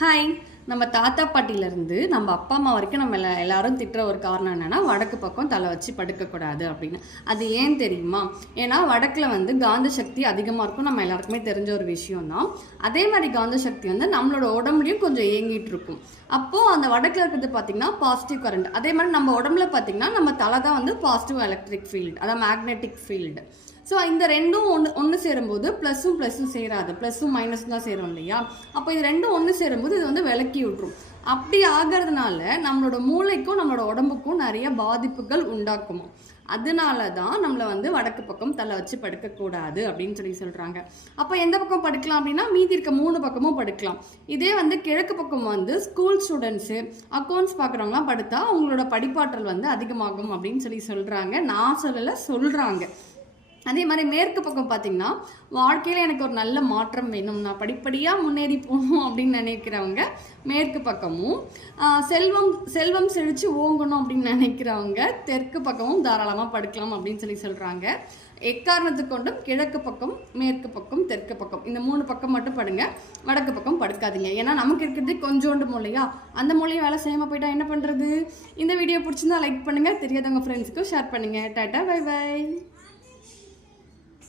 Hi நம்ம தாத்தா பாட்டிலேருந்து நம்ம அப்பா அம்மா வரைக்கும் நம்ம எல்லா எல்லாரும் திட்டுற ஒரு காரணம் என்னென்னா வடக்கு பக்கம் தலை வச்சு படுக்கக்கூடாது அப்படின்னு. அது ஏன் தெரியுமா? ஏன்னா வடக்கில் வந்து காந்த சக்தி அதிகமாக இருக்கும். நம்ம எல்லாருக்குமே தெரிஞ்ச ஒரு விஷயம் தான் அதே மாதிரி காந்த சக்தி வந்து நம்மளோட உடம்புலையும் கொஞ்சம் ஏங்கிட்டு இருக்கும். அப்போது அந்த வடக்கில் இருக்கிறது பார்த்தீங்கன்னா பாசிட்டிவ் கரண்ட் அதே மாதிரி நம்ம உடம்புல பார்த்தீங்கன்னா நம்ம தலை தான் வந்து பாசிட்டிவ் எலக்ட்ரிக் ஃபீல்டு அதாவது மேக்னெட்டிக் ஃபீல்டு ஸோ இந்த ரெண்டும் ஒன்று ஒன்று சேரும்போது ப்ளஸ்ஸும் ப்ளஸ்ஸும் சேராது. ப்ளஸ்ஸும் மைனஸும் தான் சேரும் இல்லையா? அப்போ இது ரெண்டும் ஒன்று சேரும்போது இது வந்து விளக்கி விட்டுரும். அப்படி ஆகிறதுனால நம்மளோட மூளைக்கும் நம்மளோட உடம்புக்கும் நிறைய பாதிப்புகள் உண்டாக்குமா. அதனால தான் நம்மளை வந்து வடக்கு பக்கம் தலை வச்சு படுக்கக்கூடாது அப்படின்னு சொல்லி சொல்கிறாங்க அப்போ எந்த பக்கம் படுக்கலாம் அப்படின்னா மீதி இருக்க மூணு பக்கமும் படுக்கலாம். இதே வந்து கிழக்கு பக்கம் வந்து ஸ்கூல் ஸ்டூடெண்ட்ஸு அக்கௌண்ட்ஸ் பார்க்குறவங்களாம் படுத்தா அவங்களோட படிப்பாற்றல் வந்து அதிகமாகும் அப்படின்னு சொல்லி சொல்கிறாங்க நான் சொல்லலை சொல்கிறாங்க அதே மாதிரி மேற்கு பக்கம் பார்த்தீங்கன்னா வாழ்க்கையில் எனக்கு ஒரு நல்ல மாற்றம் வேணும். நான் படிப்படியாக முன்னேறி போகணும் அப்படின்னு நினைக்கிறவங்க மேற்கு பக்கமும் செல்வம் செல்வம் செழித்து ஓங்கணும் அப்படின்னு நினைக்கிறவங்க தெற்கு பக்கமும் தாராளமாக படுக்கலாம் அப்படின்னு சொல்லி சொல்கிறாங்க எக்காரணத்து கொண்டும் கிழக்கு பக்கம் மேற்கு பக்கம் தெற்கு பக்கம். இந்த மூணு பக்கம் மட்டும் படுங்க. வடக்கு பக்கம் படுக்காதீங்க. ஏன்னா நமக்கு இருக்கிறது கொஞ்சோண்டு மூலையா அந்த மூலையை வேலை செய்யாமல் போயிட்டா என்ன பண்ணுறது இந்த வீடியோ பிடிச்சிருந்தா லைக் பண்ணுங்கள் தெரியாதவங்க ஃப்ரெண்ட்ஸுக்கும் ஷேர் பண்ணுங்கள் டாட்டா பை பை